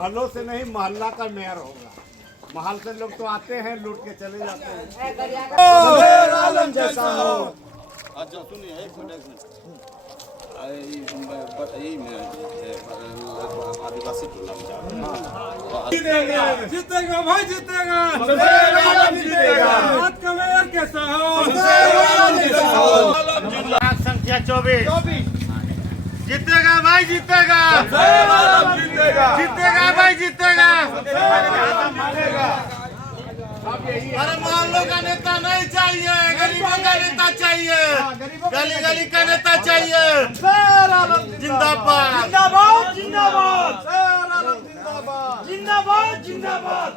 महलों से नहीं मोहल्ला का मेयर होगा। महल से लोग तो आते हैं लूट के चले जाते हैं। आलम जैसा हो। अच्छा सुनिए एक मिनट आदिवासी टोला में जीतेगा जीतेगा भाई जीतेगा जीतेगा। बात का मेयर कैसा हो। संख्या 24 जीतेगा भाई जीतेगा। जीतेगा जीतेगा भाई जीतेगा। अरे मोहल्लों का नेता नहीं चाहिए, गरीबों का नेता चाहिए, गली गली का नेता चाहिए। जिंदाबाद जिंदाबाद जिंदाबाद जिंदाबाद जिंदाबाद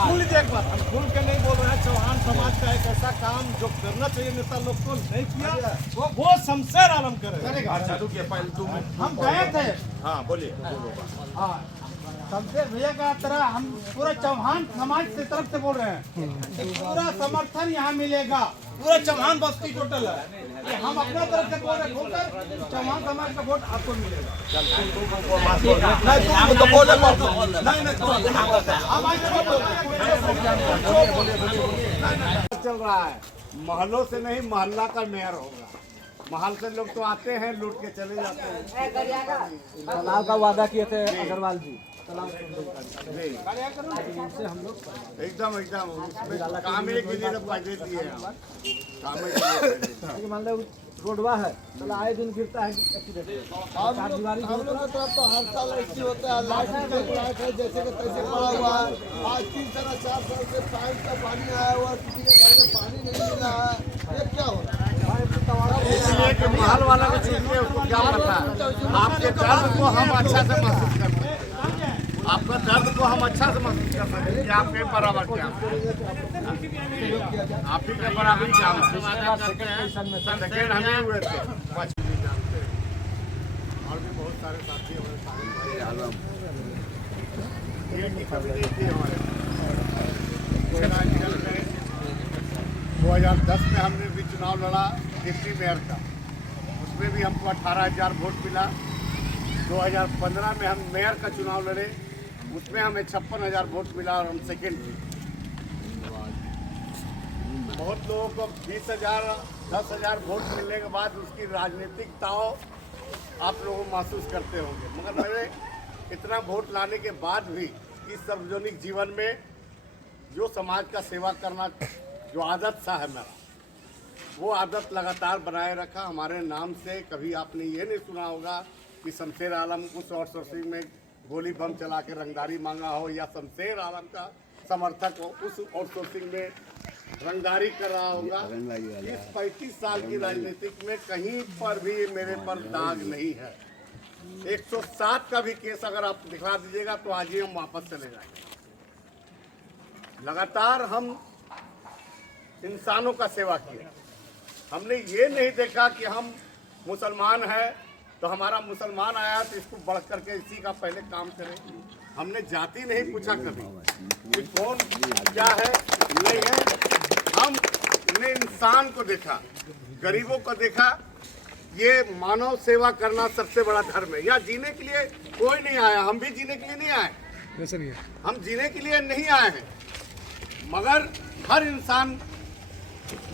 खुल के एक बात, हम खुल के नहीं बोल रहे हैं। चौहान समाज का एक ऐसा काम जो करना चाहिए नेता लोग को नहीं किया, वो शमशेर आलम करेगा। हम गए थे। हाँ बोलिए। हाँ, शमशेर भैया का तरह हम पूरा चौहान समाज की तरफ से बोल रहे हैं कि पूरा समर्थन यहाँ मिलेगा। पूरा चौहान बस्ती टोटल है कि हम अपने तरफ से बोल रहे हैं, चौहान समाज का वोट आपको मिलेगा। चल रहा है महलों से नहीं मोहल्ला का मेयर होगा। महल से लोग तो आते हैं लूट के चले जाते हैं। तालाब का वादा किए थे अग्रवाल जी। एकदम एकदम उसमें काम के लिए तो पैसे दिए हैं। काम के लिए मान लो रोडवा है, चलो आए दिन गिरता है एक्सीडेंट। हम लोग तरफ तो हर साल ऐसी होता है। लाइट है जैसे कि तैसे पड़ा हुआ है। आज 3 साल 4 साल से पाइप का पानी आया हुआ, किसी के घर में पानी नहीं मिल रहा है। ये क्या हो रहा है? इसलिए कि महल वाला को चुनिए, उसको क्या पता है। आपके दर्द को हम अच्छा से महसूस करते हैं। आपका दर्द को हम अच्छा से महसूस कर सकते हैं कि आपके बराबर क्या है। आप ही के बराबर क्या है। सेकेंड हमें हुए थे। और भी बहुत सारे साथी हमारे ये की कमी नहीं थी हमारे। 2010 में हमने भी चुनाव लड़ा डिप्टी मेयर का, उसमें भी हमको 18,000 वोट मिला। 2015 में हम मेयर का चुनाव लड़े, उसमें हमें 56,000 वोट मिला और हम सेकेंड थे। बहुत लोगों को 20,000 10,000 वोट मिलने के बाद उसकी राजनीतिक ताव आप लोग महसूस करते होंगे, मगर मेरे इतना वोट लाने के बाद भी इस सार्वजनिक जीवन में जो समाज का सेवा करना जो आदत सा है मेरा, वो आदत लगातार बनाए रखा। हमारे नाम से कभी आपने ये नहीं सुना होगा कि शमशेर आलम उस आउटसोर्सिंग में गोली बम चला के रंगदारी मांगा हो, या शमशेर आलम का समर्थक हो उस आउटसोर्सिंग में रंगदारी कर रहा होगा। इस 35 साल की राजनीतिक में कहीं पर भी मेरे पर दाग नहीं है। 107 का भी केस अगर आप दिखा दीजिएगा तो आज ही हम वापस चले जाएंगे। लगातार हम इंसानों का सेवा किया। हमने ये नहीं देखा कि हम मुसलमान हैं तो हमारा मुसलमान आया तो इसको बढ़ करके इसी का पहले काम करें। हमने जाति नहीं पूछा कभी कि कौन क्या है नहीं है। हमने इंसान को देखा, गरीबों को देखा। ये मानव सेवा करना सबसे बड़ा धर्म है। यहाँ जीने के लिए कोई नहीं आया, हम भी जीने के लिए नहीं आए। हम जीने के लिए नहीं आए हैं, मगर हर इंसान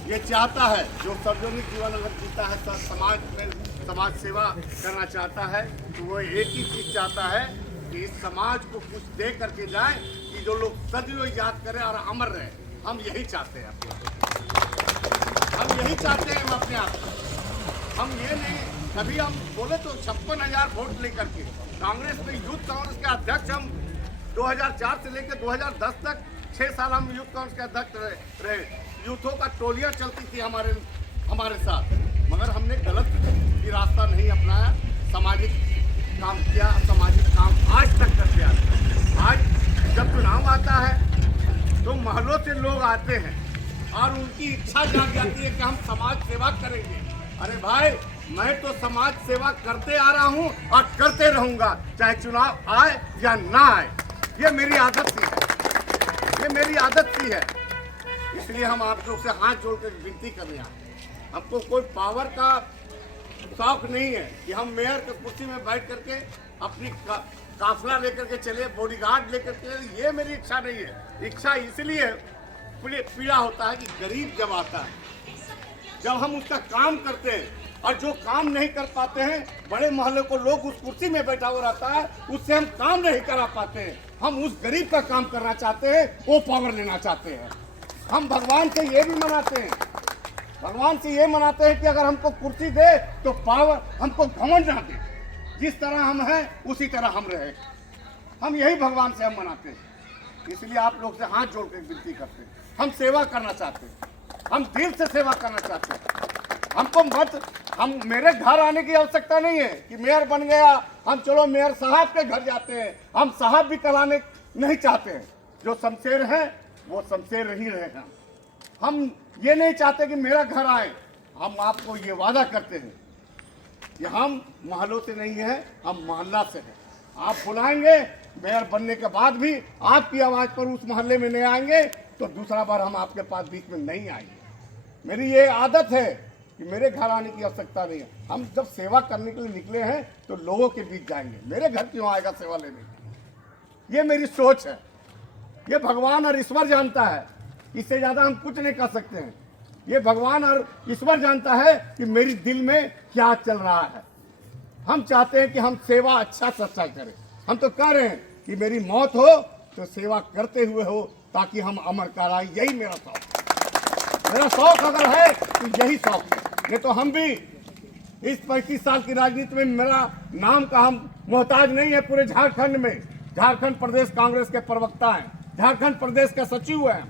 ये चाहता है, जो सार्वजनिक जीवन अगर जीता है तो समाज में समाज सेवा करना चाहता है, तो वो एक ही चीज़ चाहता है कि इस समाज को कुछ दे करके जाए कि जो लोग सदियों याद करें और अमर रहे। हम यही चाहते हैं, हम यही चाहते हैं अपने आप को। हम ये नहीं कभी हम बोले तो 56,000 वोट लेकर के कांग्रेस में यूथ कांग्रेस के अध्यक्ष हम 2004 से लेकर 2010 तक 6 साल हम यूथ कांग्रेस के अध्यक्ष रहे। यूथों का टोलियां चलती थी हमारे साथ, मगर हमने गलत की रास्ता नहीं अपनाया। सामाजिक काम किया, सामाजिक काम आज तक करते आते हैं। आज जब चुनाव आता है तो महलों से लोग आते हैं और उनकी इच्छा जाग जाती है कि हम समाज सेवा करेंगे। अरे भाई, मैं तो समाज सेवा करते आ रहा हूँ और करते रहूँगा, चाहे चुनाव आए या ना आए। ये मेरी आदत सी है, ये मेरी आदत सी है। इसलिए हम आप लोग से हाथ जोड़ कर विनती कर रहे हैं। हमको कोई पावर का शौक नहीं है कि हम मेयर की कुर्सी में बैठ करके अपनी काफिला लेकर के चले, बॉडीगार्ड लेकर के चले। ये मेरी इच्छा नहीं है। इच्छा इसलिए पीड़ा होता है कि गरीब जब आता है, जब हम उसका काम करते हैं और जो काम नहीं कर पाते हैं, बड़े मोहल्ले को लोग उस कुर्सी में बैठा हुआ रहता है, उससे हम काम नहीं करा पाते हैं। हम उस गरीब का काम करना चाहते हैं, वो पावर लेना चाहते हैं। हम भगवान से ये भी मनाते हैं, भगवान से ये मनाते हैं कि अगर हमको कुर्सी दे तो पावर, हमको घमंड ना दे। जिस तरह हम हैं उसी तरह हम रहे। हम यही भगवान से हम मनाते हैं। इसलिए आप लोग से हाथ जोड़ कर विनती करते हैं। हम सेवा करना चाहते हैं, हम दिल से सेवा करना चाहते हैं। हमको मत, हम मेरे घर आने की आवश्यकता नहीं है कि मेयर बन गया हम चलो मेयर साहब के घर जाते हैं। हम साहब भी कराने नहीं चाहते हैं। जो शमशेर है वो शमशेर ही रहे। हम ये नहीं चाहते कि मेरा घर आए। हम आपको ये वादा करते हैं कि हम मोहल्लों से नहीं है, हम मोहल्ला से हैं। आप बुलाएंगे, मेयर बनने के बाद भी आपकी आवाज़ पर उस मोहल्ले में नहीं आएंगे तो दूसरा बार हम आपके पास बीच में नहीं आएंगे। मेरी ये आदत है कि मेरे घर आने की आवश्यकता नहीं है। हम जब सेवा करने के लिए निकले हैं तो लोगों के बीच जाएंगे। मेरे घर क्यों आएगा सेवा लेने? ये मेरी सोच है। ये भगवान और ईश्वर जानता है। इससे ज़्यादा हम कुछ नहीं कर सकते हैं। ये भगवान और ईश्वर जानता है कि मेरी दिल में क्या चल रहा है। हम चाहते हैं कि हम सेवा अच्छा सच्चा करें। हम तो कह रहे हैं कि मेरी मौत हो तो सेवा करते हुए हो, ताकि हम अमर कराएं। यही मेरा शौक है। मेरा शौक अगर है तो यही शौक है। नहीं तो हम भी इस 35 साल की राजनीति में मेरा नाम का हम मोहताज नहीं है। पूरे झारखंड में, झारखंड प्रदेश कांग्रेस के प्रवक्ता हैं, झारखंड प्रदेश के सचिव हैं,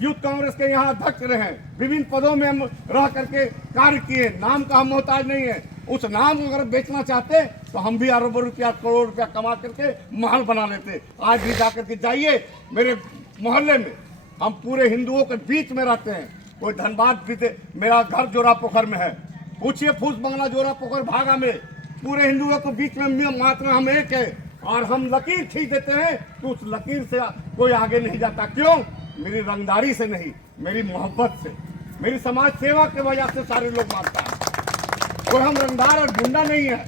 यूथ कांग्रेस के यहाँ अध्यक्ष रहे हैं, विभिन्न पदों में हम रह करके कार्य किए। नाम का हम मोहताज नहीं है। उस नाम को अगर बेचना चाहते तो हम भी अरबों रुपया, करोड़ रुपया कमा करके महल बना लेते। आज भी जाकर के जाइए मेरे मोहल्ले में, हम पूरे हिंदुओं के बीच में रहते हैं। कोई धनबाद भी दे, मेरा घर जोरा पोखर में है। पूछिए फूस बंगला जोरा पोखर भागा में, पूरे हिंदुओं के बीच में मात्र हम एक है। और हम लकीर खींच देते हैं तो उस लकीर से कोई आगे नहीं जाता। क्यों? मेरी रंगदारी से नहीं, मेरी मोहब्बत से, मेरी समाज सेवा की वजह से सारे लोग मानता है। कोई हम रंगदार और गुंडा नहीं है।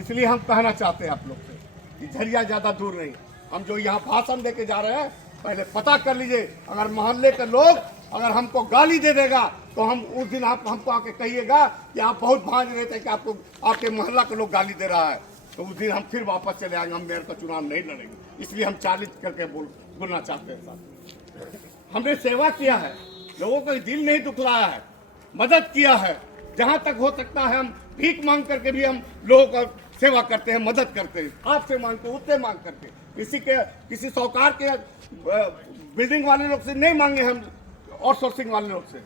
इसलिए हम कहना चाहते हैं आप लोग से कि झरिया ज़्यादा दूर नहीं। हम जो यहाँ भाषण देके जा रहे हैं, पहले पता कर लीजिए। अगर मोहल्ले के लोग अगर हमको गाली दे देगा तो हम उस दिन आप हमको आके कहिएगा कि आप बहुत भांज रहे थे कि आपको आपके मोहल्ला के लोग गाली दे रहा है, तो उस दिन हम फिर वापस चले आएंगे। हम मेयर का चुनाव नहीं लड़ेंगे। इसलिए हम 40 करके बोलना चाहते हैं। साथ हमने सेवा किया है, लोगों का दिल नहीं दुखलाया है, मदद किया है। जहाँ तक हो सकता है हम भीख मांग करके भी हम लोगों का सेवा करते हैं, मदद करते हैं। आपसे मांगते, उससे मांग करते, किसी साहूकार के बिल्डिंग वाले लोग से नहीं मांगे, हम आउटसोर्सिंग वाले लोग से,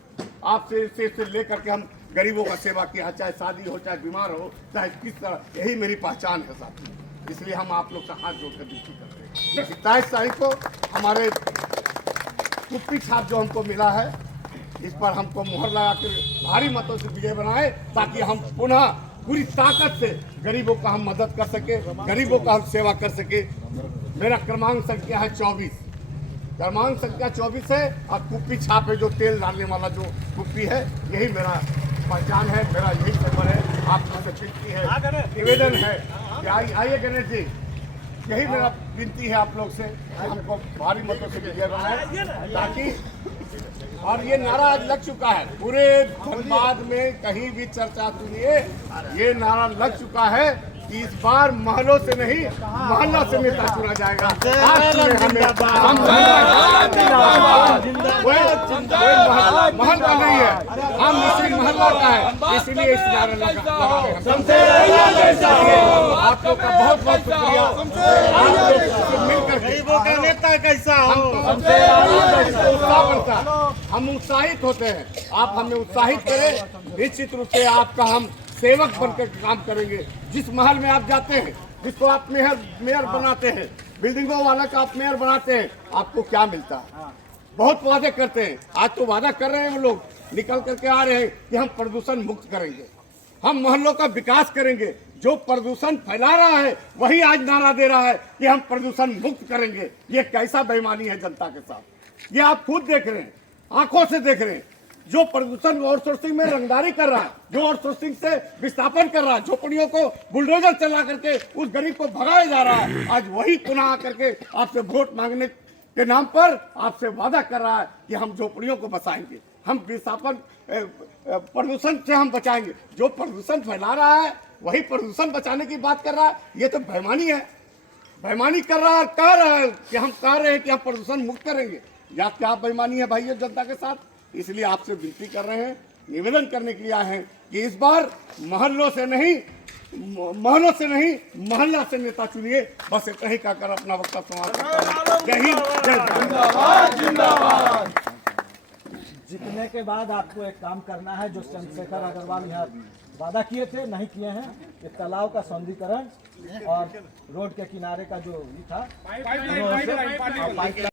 आपसे से लेकर के हम गरीबों का सेवा किया। चाहे शादी हो, चाहे बीमार हो, चाहे किस तरह, यही मेरी पहचान है साथी। इसलिए हम आप लोग से हाथ जोड़कर विनती करते हैं। 27 तारीख को हमारे कुप्पी छाप जो हमको मिला है, इस पर हमको मुहर लगा कर भारी मतों से विजय बनाए, ताकि हम पुनः पूरी ताकत से गरीबों का हम मदद कर सके, गरीबों का हम सेवा कर सके। मेरा क्रमांक संख्या है 24, क्रमांक संख्या 24 है। और कुप्पी छाप है, जो तेल डालने वाला जो कुप्पी है, यही मेरा पहचान है, मेरा यही नंबर है। आप लोग से विनती है, निवेदन है कि आइए गणेश जी, यही मेरा विनती है आप लोग से, हमको भारी मतों से विजय बनाए। ताकि और ये नारा आज लग चुका है पूरे धनबाद में, कहीं भी चर्चा सुनिए, ये नारा लग चुका है कि इस बार महलों से नहीं, मोहल्ला से नेता चुना जाएगा। महल का नहीं है, हम मुस्लिम मोहल्ला का है, इसलिए इस नारे लगा। आप लोग का बहुत बहुत शुक्रिया। आप लोग मिलकर गरीबों का नेता कैसा हो, उत्साह बनता, हम उत्साहित होते हैं। आप हमें उत्साहित करें, निश्चित रूप से आपका हम सेवक बनकर काम करेंगे। जिस महल में आप जाते हैं, जिसको आप मेयर बनाते हैं, बिल्डिंगों वाला का आप मेयर बनाते हैं, आपको क्या मिलता है? बहुत वादे करते हैं। आज तो वादा कर रहे हैं वो लोग, निकल करके आ रहे हैं कि हम प्रदूषण मुक्त करेंगे, हम मोहल्लों का विकास करेंगे। जो प्रदूषण फैला रहा है वही आज नारा दे रहा है कि हम प्रदूषण मुक्त करेंगे। ये कैसा बेईमानी है जनता के साथ, ये आप खुद देख रहे हैं, आंखों से देख रहे हैं। जो प्रदूषण आउटसोर्सिंग में रंगदारी कर रहा है, जो आउटसोर्सिंग से विस्थापन कर रहा है, झोपड़ियों को बुलडोजर चला करके उस गरीब को भगाया जा रहा है, आज वही पुनः आकर के आपसे वोट मांगने के नाम पर आपसे वादा कर रहा है कि हम झोपड़ियों को बचाएंगे, हम विस्थापन प्रदूषण से हम बचाएंगे। जो प्रदूषण फैला रहा है वही प्रदूषण बचाने की बात कर रहा है। ये तो बेईमानी है, बेईमानी कर रहा है, कह रहा है कि हम कह रहे हैं कि हम प्रदूषण मुक्त करेंगे। या क्या बेईमानी है भाई ये जनता के साथ? इसलिए आपसे विनती कर रहे हैं, निवेदन करने के लिए आए हैं कि इस बार महलों से नहीं मोहल्ला से नेता चुनिए। बस इतना ही कहकर अपना वक्तव्य समाप्त करता हूं। जय हिंद, जय भारत। जिंदाबाद। जीतने के बाद आपको एक काम करना है जो चंद्रशेखर अग्रवाल यहाँ वादा किए थे, नहीं किए हैं। ये तालाब का सौंदर्यीकरण और रोड के किनारे का जो था पाइप